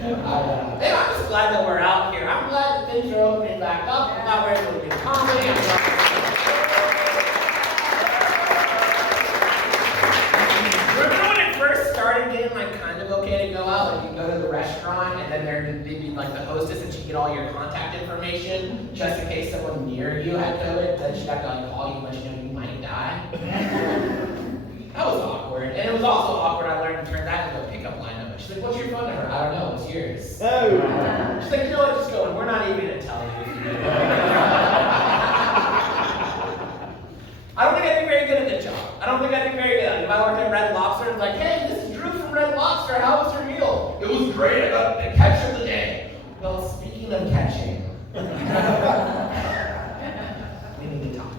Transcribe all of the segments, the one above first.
And I'm just glad that we're out here. I'm glad that things are opening back up. I'm glad we're able to do comedy. Remember when it first started getting kind of okay to go out? Like you go to the restaurant and then there'd be the hostess and she'd get all your contact information just in case someone near you had COVID. Then she'd have to call you and let you know you might die. That was awkward. And it was also awkward. I learned to turn that into a pickup line number. She's like, what's your phone number? I don't know. What's yours? Oh. She's like, you know what? Just go. We're not even going to tell you if you need it. I don't think I'd be very good at the job. I don't think I'd be very good. If I worked at Red Lobster, it's like, hey, this is Drew from Red Lobster. How was your meal? It was great. I got the catch of the day. Well, speaking of catching, we need to talk.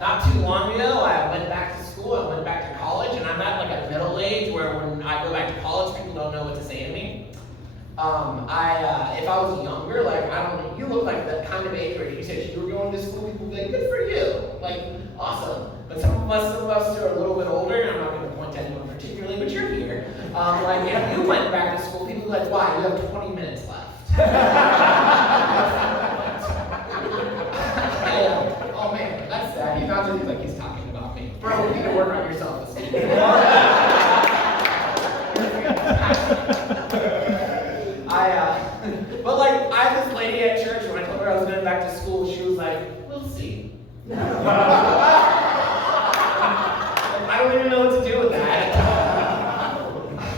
Not too long ago, I went back to school, I went back to college, and I'm at a middle age where when I go back to college, people don't know what to say to me. If I was younger, I don't know, you look like the kind of age where if you said you were going to school, people would be like, good for you, awesome. But some of us who are a little bit older, and I'm not going to point to anyone particularly, but you're here. If you went back to school, people would be like, why, you have 20 minutes left. Oh man, that's sad. He's not just like he's talking about me. Bro, you need to work on your self-esteem. But I had this lady at church, when I told her I was going back to school, she was like, we'll see. I don't even know what to do with that.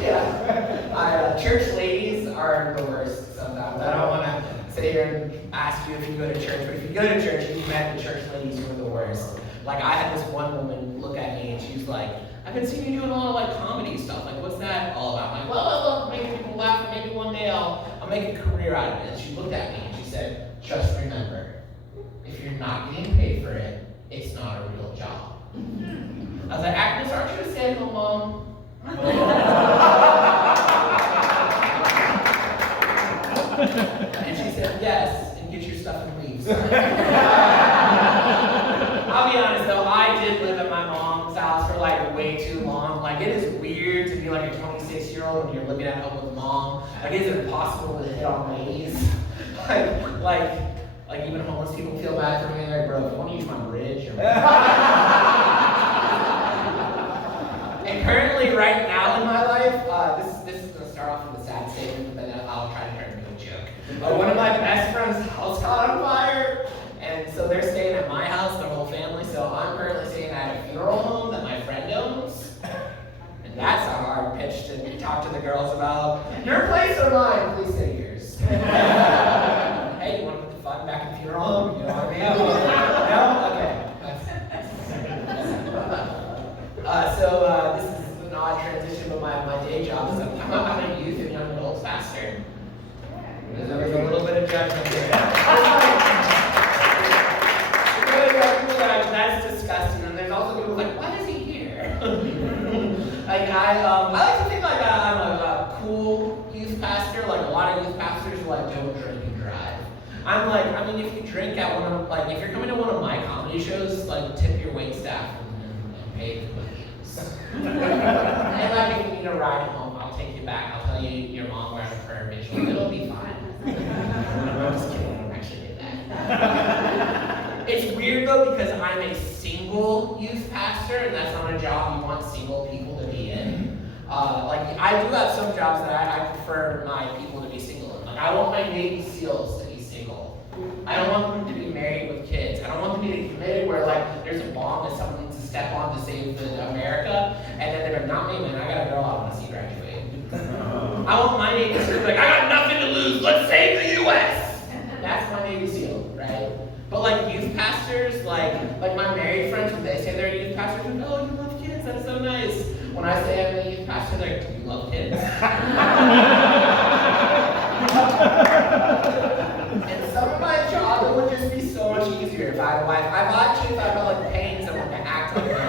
Yeah. Church ladies are the worst sometimes. I don't want to sit here and ask you if you go to church, but if you go to church and you've met the church ladies who are the worst. I had this one woman look at me and she's like, I've been seeing you doing a lot of comedy stuff. What's that all about? I'm like, well, I love making people laugh and maybe one day I'll make a career out of it. And she looked at me and she said, just remember, if you're not getting paid for it, it's not a real job. I was like, Agnes, aren't you a stay-at-home mom? And she said, yes, and get your stuff and leave. I'll be honest though, I did live at my mom's house for way too long. It is weird to be a 26-year-old when you're living at home with mom. It is impossible to hit on ladies. Even homeless people feel bad for me. They're like, bro, if you want to use my bridge, or And currently, right now in my life, this is going to start off with a sad statement, but then I'll try to turn it into a joke. One of my best friends' house caught on fire, and so they're staying at my house, their whole family. So I'm currently staying at a funeral home that my friend owns, and that's a hard pitch to talk to the girls about. Your place or mine? Please say yours. Hey, you want to put the fun back in the funeral home? You know what I mean? No? Okay. This is an odd transition, but my day job is I'm a youth and young adults pastor. There's a little bit of judgment here. That's disgusting, and there's also people why is he here? I like to think I'm a cool youth pastor. A lot of youth pastors who don't drink and drive. If you drink at one of if you're coming to one of my comedy shows, tip your wait staff and pay the cookies. And if you need a ride home, I'll take you back. I'll tell you your mom wears a perm. It'll be fine. I'm just kidding. I don't actually get that. It's weird though because I'm a single youth pastor, and that's not a job you want single people to be in. I do have some jobs that I prefer my people to be single in. I want my Navy SEALs to be single. I don't want them to be married with kids. I don't want them to be committed where there's a bomb that someone needs to step on to save America, and then they're not me, man. I got a girl I want to see graduate. I want my Navy SEAL to be I got nothing to lose. Let's save the U.S. That's my Navy SEAL, right? But youth pastors, like my married friends, when they say they're youth pastors, they're like, oh, you love kids, that's so nice. When I say I'm a youth pastor, they're like, do you love kids? And some of my job, it would just be so much easier if I had a wife. I've actually thought about paying someone to act like my wife.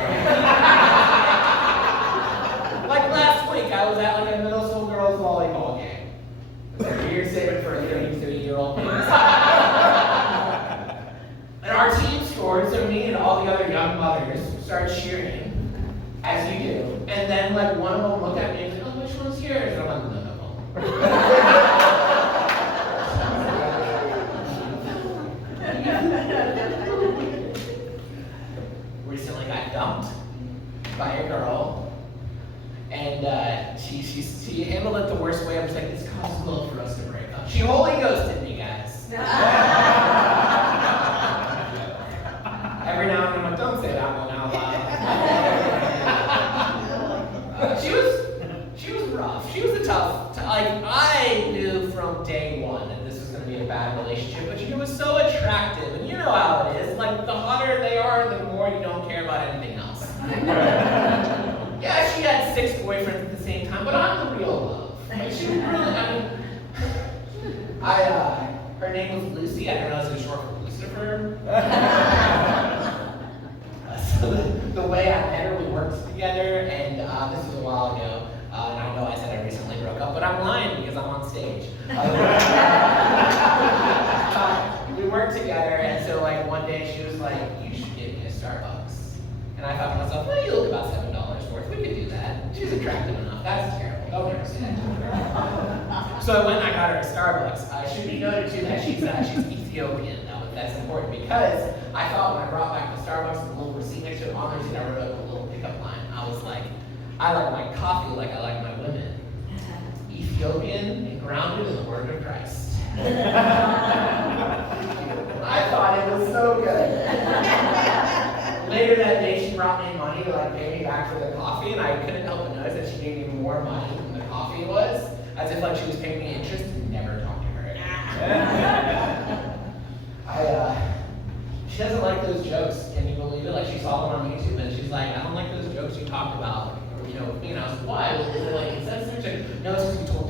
Last week, I was at a middle school girls volleyball game. You're saving for a 30-year-old man. And our team scored, so me and all the other young mothers started cheering, as you do. And then one of them looked at me and said, oh, which one's yours? And I'm like, no. that she handled it the worst way. I was like, it's God's will for us to break up. She Holy Ghosted me, guys. Every now and then I'm like, don't say that one out loud. She was rough. She was a tough, like, I knew from day one that this was going to be a bad relationship, but she was so attractive, and you know how it is. Like, the hotter they are, the more you don't care about anything else. Yeah, she had 6 boyfriends at the same time, but I'm the real love. Like, she was really, her name was Lucy. I didn't realize it was short for Lucifer. So the way I met her, we worked together, and this was a while ago. And I know I said I recently broke up, but I'm lying because I'm on stage. We worked together, and so like one day she was like, "You should get me a Starbucks." And I thought to myself, "Well, you look about $7 worth. We could do that. She's attractive enough. That's terrible. Don't ever say that to her." So I went and I got her a Starbucks. It should be noted too that she's Ethiopian. That's important because I thought when I brought back the Starbucks with a little receipt next to it on there, I wrote up a little pickup line. I was like, I like my coffee like I like my women. Ethiopian and grounded in the word of Christ. I thought it was so good. Later that day, she brought me money to like pay me back for the coffee, and I couldn't help but notice that she gave me more money than the coffee was, as if like she was paying me interest and never talked to her again. She doesn't like those jokes. Can you believe it? Like, she saw them on YouTube, and she's like, I don't like those jokes you talked about, with me. And I was like, why? Is it like, is that such a, no, it's because you told